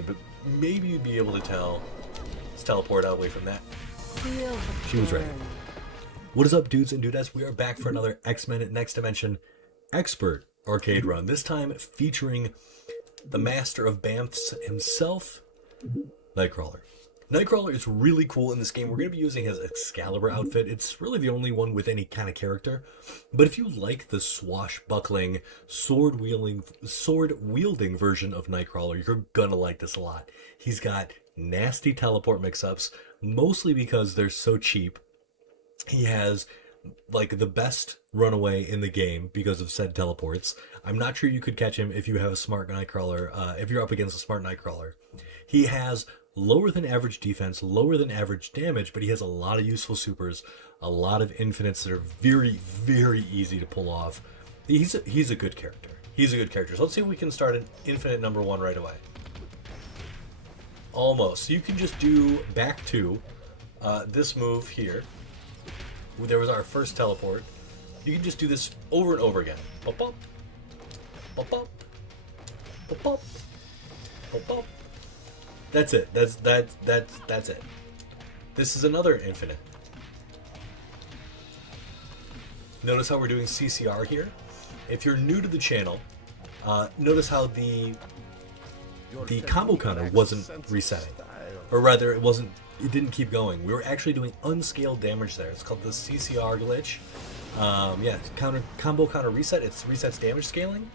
but maybe you'd be able to tell. Let's teleport away from that. She was right. What is up, dudes and dudettes? We are back for another X-Men Next Dimension Expert arcade run. This time featuring the master of Banths himself, Nightcrawler. Nightcrawler is really cool in this game. We're going to be using his Excalibur outfit. It's really the only one with any kind of character. But if you like the swashbuckling, sword-wielding version of Nightcrawler, you're going to like this a lot. He's got nasty teleport mix-ups, mostly because they're so cheap. He has like the best runaway in the game because of said teleports. I'm not sure you could catch him if you have a smart Nightcrawler, if you're up against a smart Nightcrawler. He has lower than average defense, lower than average damage, but he has a lot of useful supers, a lot of infinites that are very, very easy to pull off. He's a good character. He's a good character. So let's see if we can start an infinite number one right away. Almost. So you can just do back to this move here. There was our first teleport. You can just do this over and over again. Bop, bop. Bop, bop. Bop, bop. Bop, bop. That's it. That's it. This is another infinite. Notice how we're doing CCR here. If you're new to the channel, notice how the combo counter wasn't resetting, or rather, it didn't keep going. We were actually doing unscaled damage there. It's called the CCR glitch. Yeah, combo counter reset. It resets damage scaling.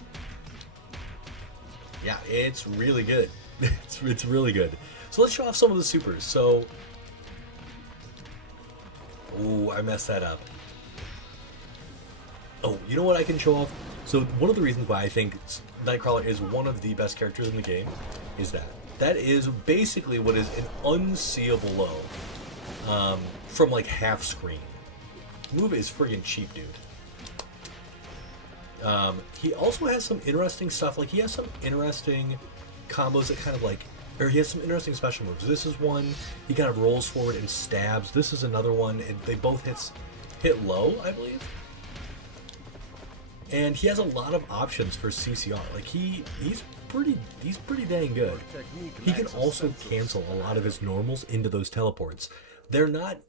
Yeah, it's really good. It's really good. So let's show off some of the supers. So, ooh, I messed that up. Oh, you know what I can show off? So one of the reasons why I think Nightcrawler is one of the best characters in the game is that is basically what is an unseeable low from like half screen. Move is friggin' cheap, dude. He also has some interesting stuff. Like he has some interesting combos that kind of like, or he has some interesting special moves. This is one, he kind of rolls forward and stabs. This is another one, and they both hit low, I believe. And he has a lot of options for CCR. Like he's pretty dang good. He can also cancel a lot of his normals into those teleports. They're not,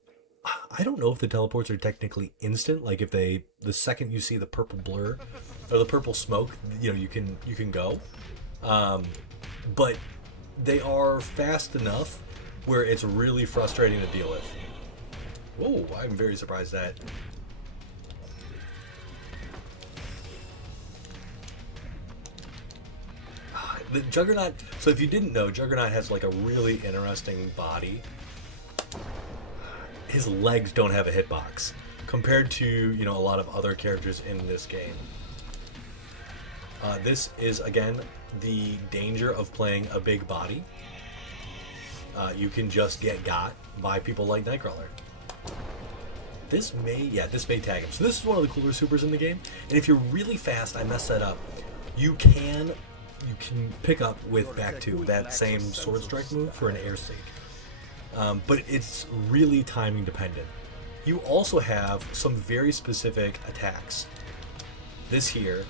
I don't know if the teleports are technically instant, like if the second you see the purple blur or the purple smoke, you know, you can go. But they are fast enough where it's really frustrating to deal with. Oh, I'm very surprised that. The Juggernaut, so if you didn't know, Juggernaut has like a really interesting body. His legs don't have a hitbox compared to, you know, a lot of other characters in this game. This is, again, the danger of playing a big body. You can just get got by people like Nightcrawler. This may tag him. So this is one of the cooler supers in the game. And if you're really fast, I messed that up, you can pick up with back to that same sword strike move for an air stake. But it's really timing dependent. You also have some very specific attacks. This here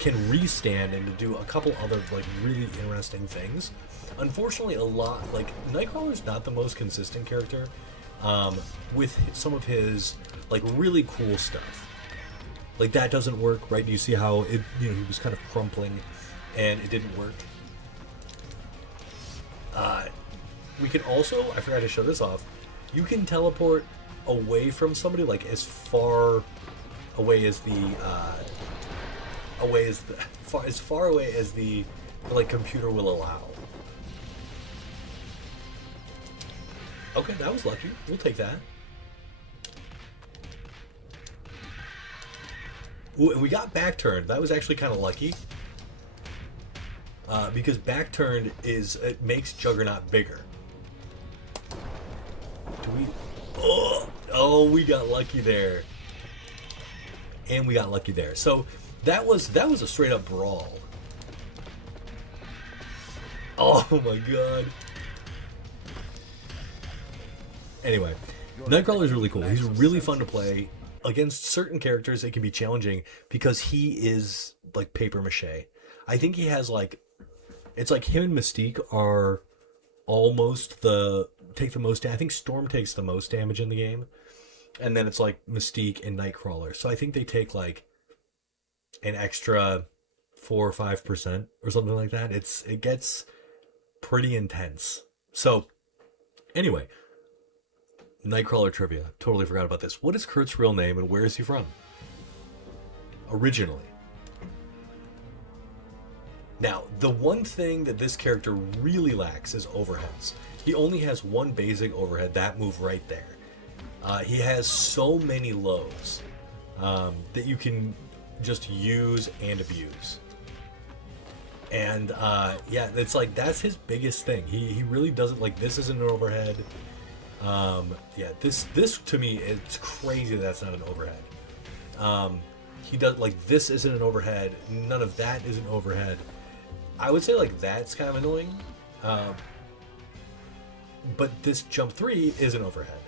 can restand and to do a couple other like really interesting things. Unfortunately, a lot like Nightcrawler's not the most consistent character with some of his like really cool stuff. Like that doesn't work, right? You see how it, you know, he was kind of crumpling and it didn't work. We can also, I forgot to show this off, you can teleport away from somebody like as far away as as far away as the like computer will allow. Okay, that was lucky. We'll take that. Ooh, and we got back turned. That was actually kind of lucky. Because back turned it makes Juggernaut bigger. Do we? Oh, we got lucky there. And we got lucky there. So that was a straight up brawl. Oh my god. Anyway, Nightcrawler is really cool. He's really fun to play. Against certain characters, it can be challenging because he is like paper mache. I think he has like It's like him and Mystique are take the most. I think Storm takes the most damage in the game, and then it's like Mystique and Nightcrawler. So I think they take like an extra 4 or 5% or something like that. It gets pretty intense. So anyway, Nightcrawler trivia. Totally forgot about this. What is Kurt's real name and where is he from? Originally. Now, the one thing that this character really lacks is overheads. He only has one basic overhead, that move right there. He has so many lows that you can just use and abuse. And yeah, it's like that's his biggest thing. He really doesn't like this isn't an overhead. Yeah, this to me it's crazy that's not an overhead. He does like this isn't an overhead. None of that is an overhead. I would say like that's kind of annoying. But this jump 3 is an overhead.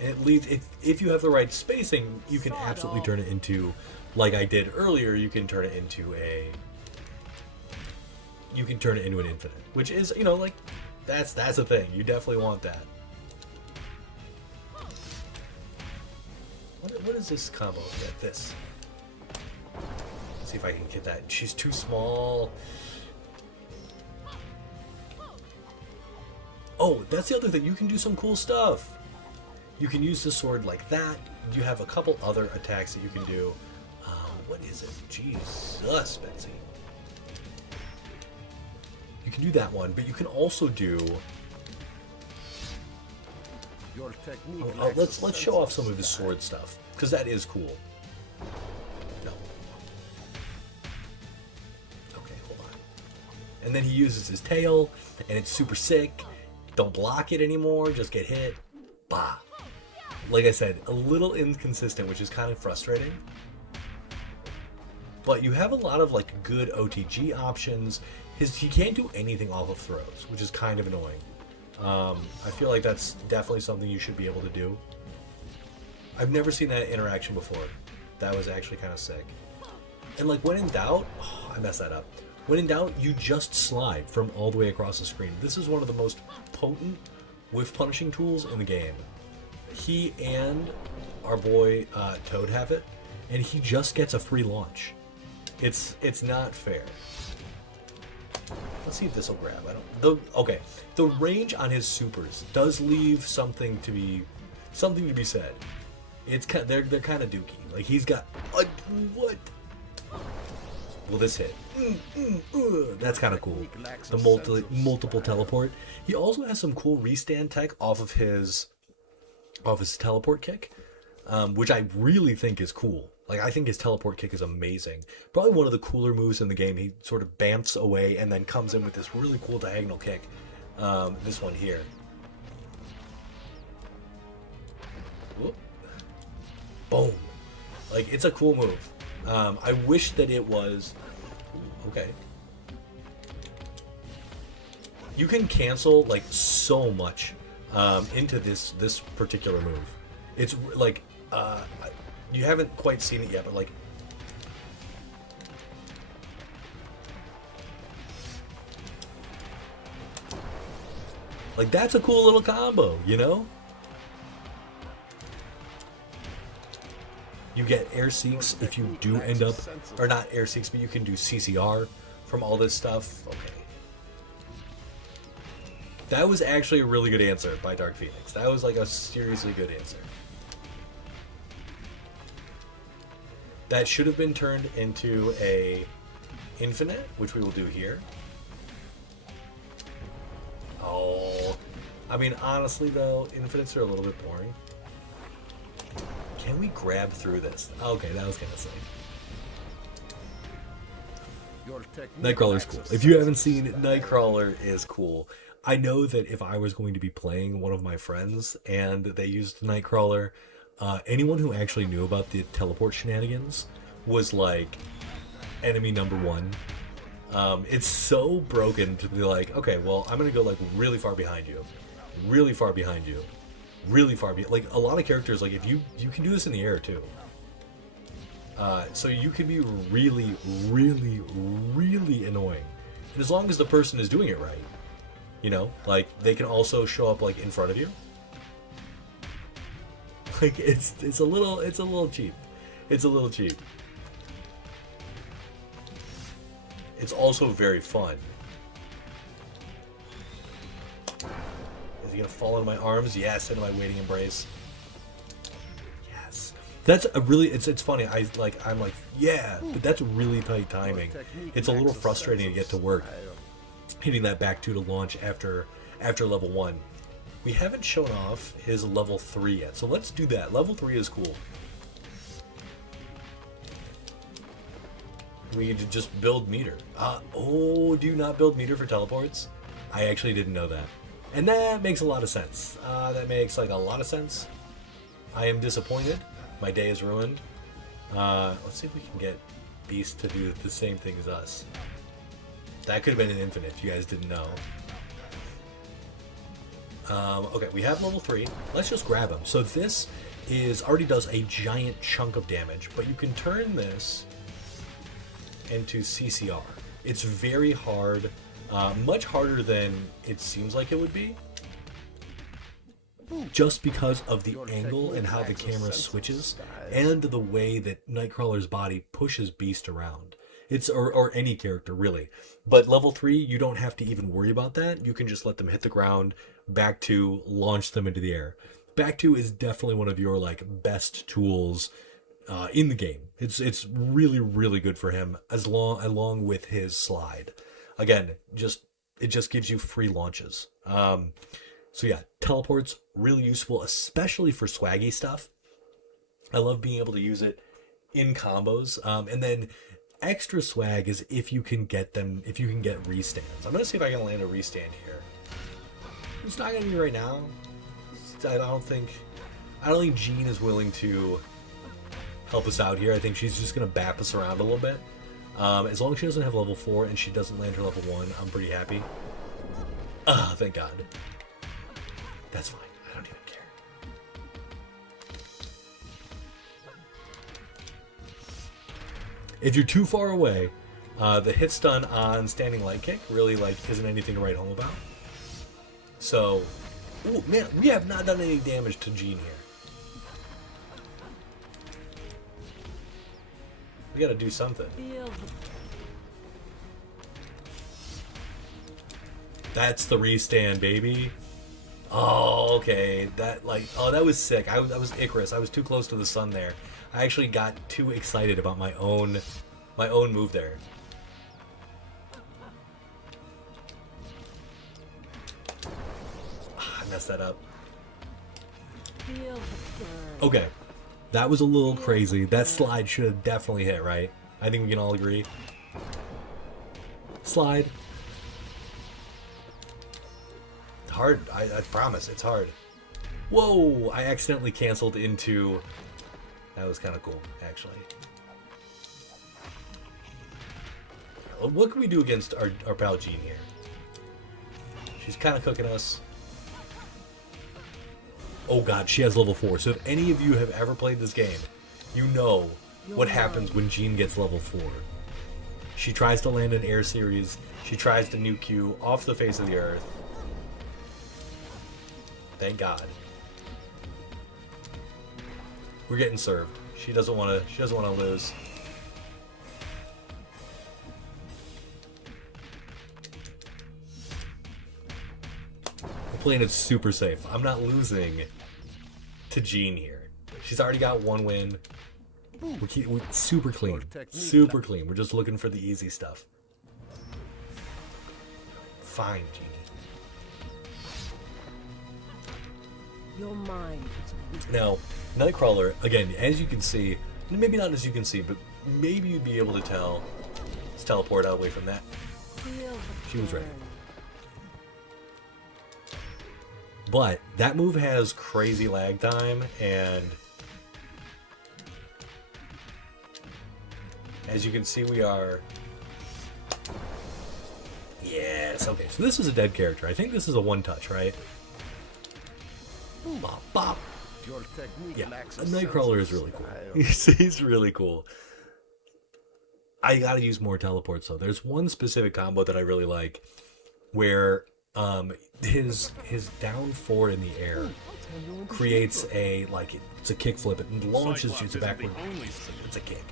And it leads if you have the right spacing, you can absolutely turn it into, like I did earlier, you can turn it into an infinite, which is, you know, like that's a thing. You definitely want that. What is this combo? Yeah, this. Let's see if I can get that. She's too small. Oh, that's the other thing. You can do some cool stuff. You can use the sword like that. You have a couple other attacks that you can do. What is it? Jesus, Betsy. You can do that one, but you can also do. Let's show off some of his sword stuff because that is cool. No. Okay, hold on. And then he uses his tail, and it's super sick. Don't block it anymore. Just get hit. Bah. Like I said, a little inconsistent, which is kind of frustrating. But you have a lot of like good OTG options. He can't do anything off of throws, which is kind of annoying. I feel like that's definitely something you should be able to do. I've never seen that interaction before. That was actually kind of sick. And like when in doubt, I messed that up. When in doubt, you just slide from all the way across the screen. This is one of the most potent whiff punishing tools in the game. He and our boy Toad have it, and he just gets a free launch. It's not fair. Let's see if this will grab. Okay. The range on his supers does leave something to be said. They're kind of dookie. Like he's got what? Will this hit? That's kind of cool. The multiple teleport. He also has some cool restand tech off of his teleport kick, which I really think is cool. Like, I think his teleport kick is amazing. Probably one of the cooler moves in the game. He sort of bamfs away and then comes in with this really cool diagonal kick. This one here. Whoop. Boom. Like, it's a cool move. I wish that it was... Okay. You can cancel, like, so much into this particular move. It's, like... you haven't quite seen it yet, but like... Like, that's a cool little combo, you know? You get air seeks if you do end up... Or not air seeks, but you can do CCR from all this stuff. Okay. That was actually a really good answer by Dark Phoenix. That was like a seriously good answer. That should have been turned into a infinite, which we will do here. Oh, I mean, honestly though, infinites are a little bit boring. Can we grab through this? Okay, that was kind of sick. Nightcrawler's cool. If you haven't seen it, Nightcrawler is cool. I know that if I was going to be playing one of my friends and they used Nightcrawler, anyone who actually knew about the teleport shenanigans was like enemy number one. It's so broken to be like, okay, well, I'm gonna go like really far behind you, really far behind you, really far behind. Like a lot of characters, like if you can do this in the air too. So you can be really, really, really annoying. And as long as the person is doing it right, you know, like they can also show up like in front of you. Like it's a little cheap. It's a little cheap. It's also very fun. Is he gonna fall into my arms? Yes, into my waiting embrace. Yes. That's a really it's funny. I'm like, yeah, but that's really tight timing. It's a little frustrating to get to work hitting that back 2 to launch after level 1. We haven't shown off his level 3 yet, so let's do that. Level 3 is cool. We need to just build meter. Do you not build meter for teleports? I actually didn't know that. And that makes a lot of sense. That makes like a lot of sense. I am disappointed. My day is ruined. Let's see if we can get Beast to do the same thing as us. That could have been an infinite if you guys didn't know. Okay, we have level 3. Let's just grab him. So this already does a giant chunk of damage, but you can turn this into CCR. It's very hard, much harder than it seems like it would be, just because of the angle and how the camera switches and the way that Nightcrawler's body pushes Beast around. Or any character really. But level 3, you don't have to even worry about that. You can just let them hit the ground, back 2, launch them into the air. Back 2 is definitely one of your like best tools in the game. It's really, really good for him along with his slide. Again, it just gives you free launches. So yeah, teleports really useful, especially for swaggy stuff. I love being able to use it in combos. And then extra swag is if you can get restands. I'm gonna see if I can land a restand here. It's not gonna be right now. I don't think Jean is willing to help us out here. I think she's just gonna bap us around a little bit. As long as she doesn't have level 4 and she doesn't land her level 1, I'm pretty happy. Thank God. That's fine. I don't even care. If you're too far away, the hit stun on standing light kick really isn't anything to write home about. So, ooh, man, we have not done any damage to Jean here. We gotta do something. That's the restand, baby. Oh, okay. That was sick. I was Icarus. I was too close to the sun there. I actually got too excited about my own move there. I messed that up. Okay. That was a little crazy. That slide should have definitely hit, right? I think we can all agree. Slide. Hard. I promise. It's hard. Whoa! I accidentally canceled into... That was kind of cool, actually. What can we do against our pal Jean here? She's kind of cooking us. Oh god, she has level 4. So if any of you have ever played this game, you know what happens when Jean gets level 4. She tries to land an air series. She tries to nuke you off the face of the earth. Thank God. We're getting served. She doesn't want to lose. We're playing it super safe. I'm not losing to Jean here. She's already got 1 win. We're super clean. Super clean. We're just looking for the easy stuff. Fine, Jeannie. Your mind. Now, Nightcrawler, again, as you can see, maybe not as you can see, but maybe you'd be able to tell. Let's teleport out away from that. She was right. But that move has crazy lag time, and as you can see, we are... Yes, okay, so this is a dead character. I think this is a one-touch, right? Bop, bop. Yeah, Nightcrawler is really cool. He's really cool. I gotta use more teleports though. There's one specific combo that I really like, where his down 4 in the air creates a it's a kickflip. It launches you backward. It's a kick,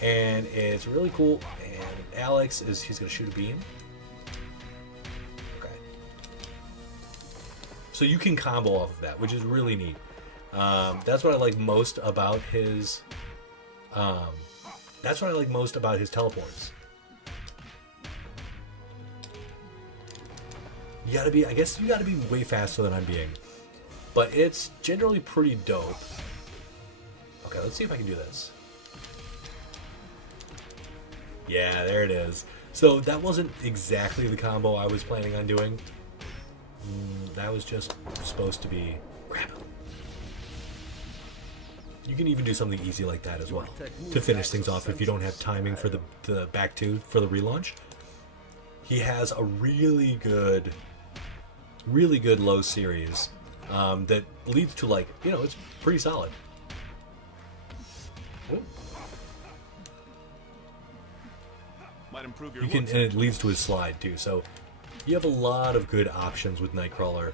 and it's really cool. And Alex he's gonna shoot a beam. Okay, so you can combo off of that, which is really neat. That's what I like most about his. That's what I like most about his teleports. I guess you gotta be way faster than I'm being. But it's generally pretty dope. Okay, let's see if I can do this. Yeah, there it is. So that wasn't exactly the combo I was planning on doing. That was just supposed to be grab him. You can even do something easy like that as well to finish things off if you don't have timing for the back two for the relaunch. He has a really good low series that leads to it's pretty solid. Might improve your And it leads to his slide too. So you have a lot of good options with Nightcrawler,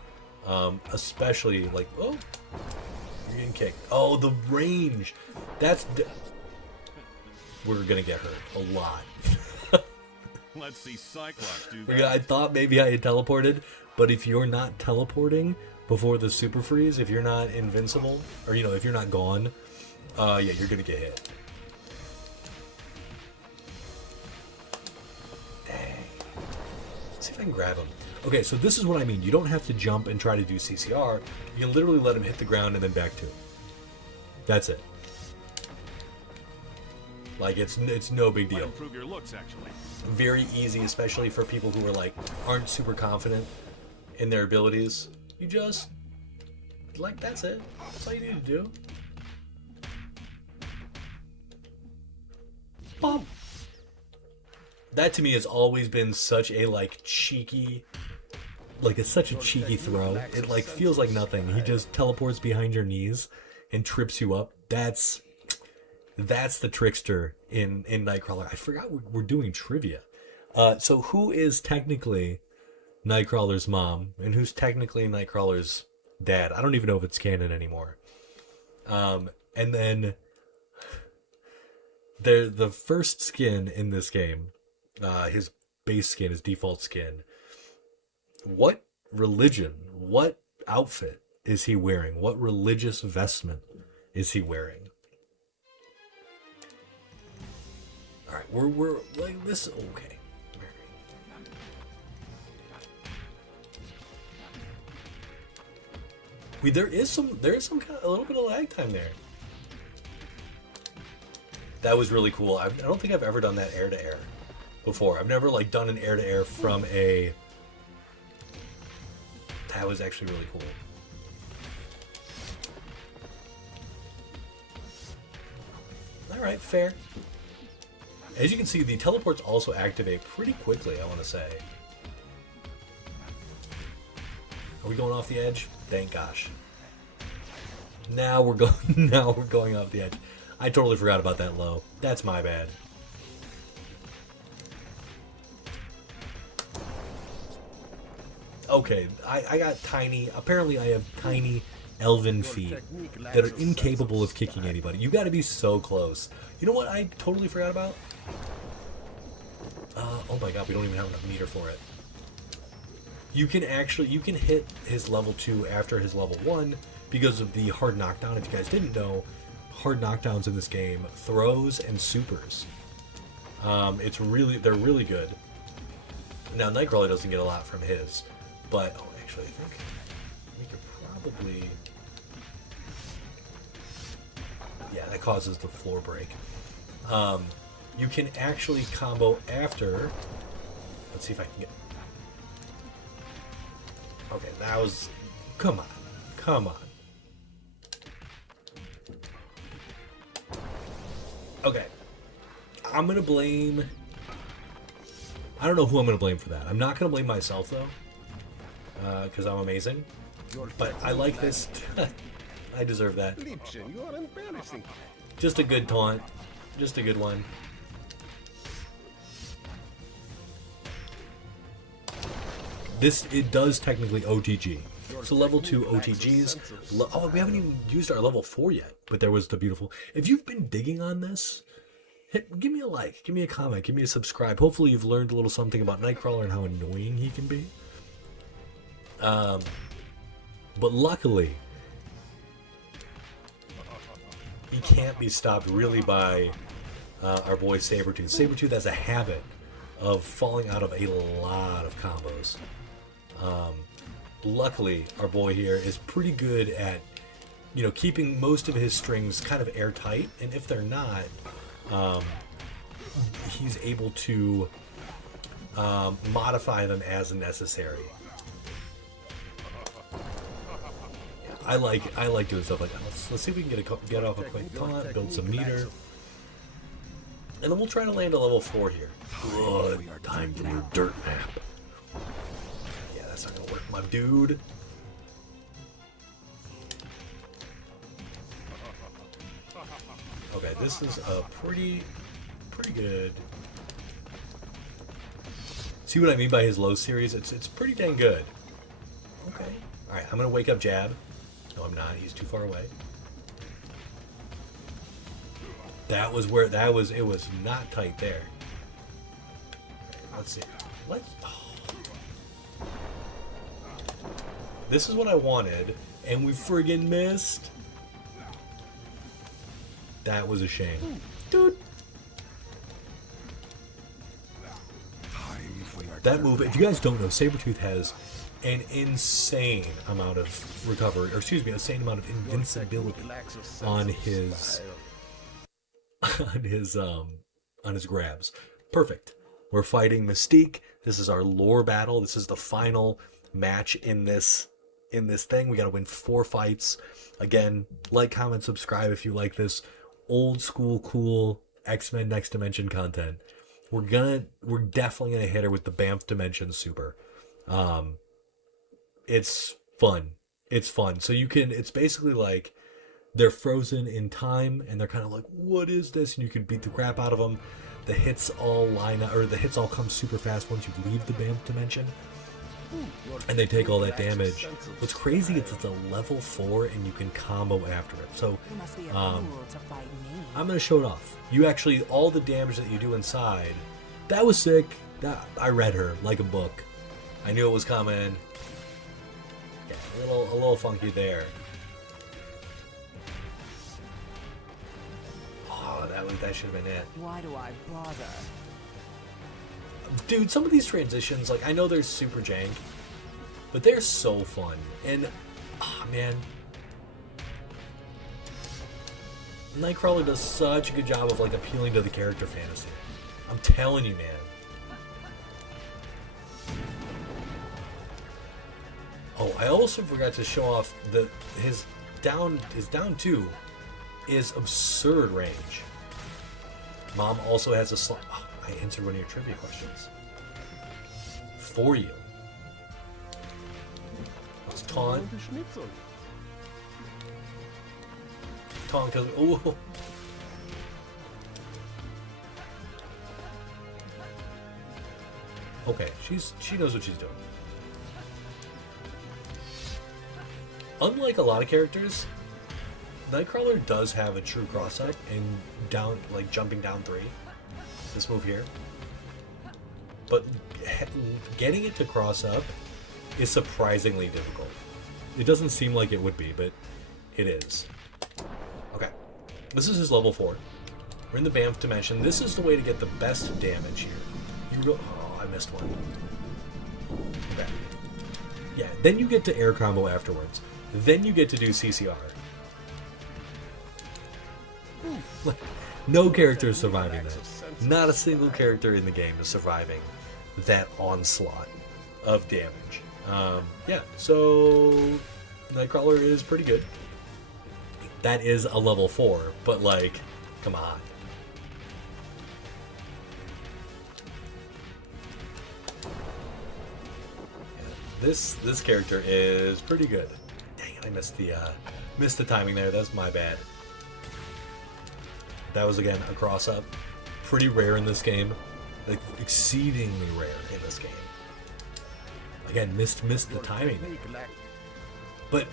especially you're getting kicked. Oh, the range. We're gonna get hurt a lot. Let's see Cyclops do that. I thought maybe I had teleported, but if you're not teleporting before the super freeze, if you're not invincible, or if you're not gone, yeah, you're gonna get hit. Dang. Let's see if I can grab him. Okay, so this is what I mean. You don't have to jump and try to do CCR. You can literally let him hit the ground and then back to. That's it. It's no big deal. Might improve your looks, actually. Very easy, especially for people who are aren't super confident in their abilities. You just that's it. That's all you need to do. Boom. That to me has always been such a cheeky, it's such a cheeky throw. It feels like nothing. He just teleports behind your knees and trips you up. That's the trickster in Nightcrawler. I forgot we're doing trivia. So who is technically Nightcrawler's mom and who's technically Nightcrawler's dad? I don't even know if it's canon anymore. And then the first skin in this game, his base skin, his default skin. What religion, what outfit is he wearing? What religious vestment is he wearing? All right, we're this. Okay. There is some kind of a little bit of lag time there. That was really cool. I don't think I've ever done that air to air before. I've never done an air to air from a. That was actually really cool. All right, fair. As you can see, the teleports also activate pretty quickly, I want to say. Are we going off the edge? Thank gosh. Now we're going off the edge. I totally forgot about that low. That's my bad. Okay, I got tiny. Apparently, I have tiny elven feet that are incapable of kicking anybody. You got to be so close. You know what I totally forgot about? Oh my god, we don't even have enough meter for it. You can hit his level 2 after his level 1 because of the hard knockdown. If you guys didn't know, hard knockdowns in this game, throws and supers. They're really good. Now Nightcrawler doesn't get a lot from his, but actually I think we could probably. Yeah, that causes the floor break. You can actually combo after. Let's see if I can get. Okay, that was. Come on. Okay. I'm gonna blame. I don't know who I'm gonna blame for that. I'm not gonna blame myself though, because I'm amazing. But I like this. I deserve that. You are embarrassing. Just a good taunt. Just a good one. it does technically OTG. So level 2 OTGs. Oh, we haven't even used our level 4 yet. But there was the beautiful. If you've been digging on this, give me a like, give me a comment, give me a subscribe. Hopefully you've learned a little something about Nightcrawler and how annoying he can be. But luckily, he can't be stopped really by our boy Sabretooth. Sabretooth has a habit of falling out of a lot of combos. Luckily, our boy here is pretty good at, keeping most of his strings kind of airtight, and if they're not, he's able to modify them as necessary. I like doing stuff like that. Let's see if we can get off a quick taunt, build some meter, and then we'll try to land a level 4 here. Good. Time for your dirt map. Yeah, that's not gonna work, my dude. Okay, this is a pretty good. See what I mean by his low series? It's pretty dang good. Okay. All right, I'm gonna wake up Jab. No, I'm not. He's too far away. It was not tight there. Let's see. This is what I wanted, and we friggin' missed. That was a shame. Dude. That move, if you guys don't know, Sabretooth has an insane amount of recovery, or excuse me, insane amount of invincibility on his on his grabs. Perfect. We're fighting Mystique. This is our lore battle. This is the final match in this thing. We got to win 4 fights. Again, like, comment, subscribe if you like this old school cool X-Men Next Dimension content. We're definitely gonna hit her with the Banff Dimension Super. It's fun. So it's basically like they're frozen in time and they're kind of like, what is this? And you can beat the crap out of them. The hits all come super fast once you leave the Banff Dimension. And they take all that damage. What's crazy is it's a level 4 and you can combo after it. So I'm gonna show it off. You actually, all the damage that you do inside, that was sick. I read her like a book. I knew it was coming. Yeah, a little funky there. Oh, that should have been it. Why do I bother? Dude, some of these transitions, like, I know they're super jank, but they're so fun. And, man, Nightcrawler does such a good job of, like, appealing to the character fantasy. I'm telling you, man. Oh, I also forgot to show off his down 2 is absurd range. Mom also has a slot. Oh, I answered one of your trivia questions for you. Let's taunt. Taunt because okay, she knows what she's doing. Unlike a lot of characters, Nightcrawler does have a true cross-up and jumping down 3. This move here. But getting it to cross up is surprisingly difficult. It doesn't seem like it would be, but it is. Okay. This is his level 4. We're in the Banff Dimension. This is the way to get the best damage here. Oh, I missed one. Okay. Yeah, then you get to air combo afterwards. Then you get to do CCR. No character is surviving that. Not a single character in the game is surviving that onslaught of damage. Yeah, so Nightcrawler is pretty good. That is a level 4, but like, come on. Yeah, this character is pretty good. Dang it, I missed the timing there. That's my bad. That was, again, a cross-up. Pretty rare in this game. Like, exceedingly rare in this game. Again, missed the timing. But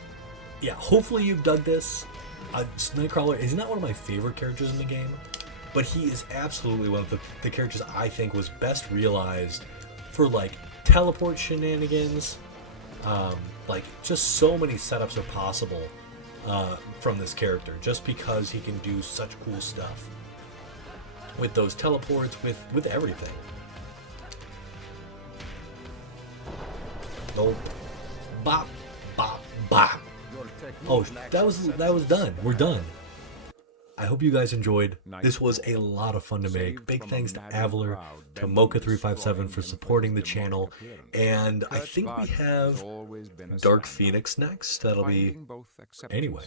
yeah, hopefully you've dug this. Nightcrawler is not one of my favorite characters in the game, but he is absolutely one of the characters I think was best realized for like teleport shenanigans. Like just so many setups are possible from this character, just because he can do such cool stuff with those teleports, with everything. Nope. Bop, bop, bop. Oh, that was done. We're done. I hope you guys enjoyed. This was a lot of fun to make. Big thanks to Avaler, to Mocha357 for supporting the channel, and I think we have Dark Phoenix next. That'll be... Anyway,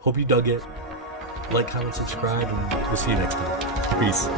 hope you dug it. Like, comment, subscribe, and we'll see you next time. Peace.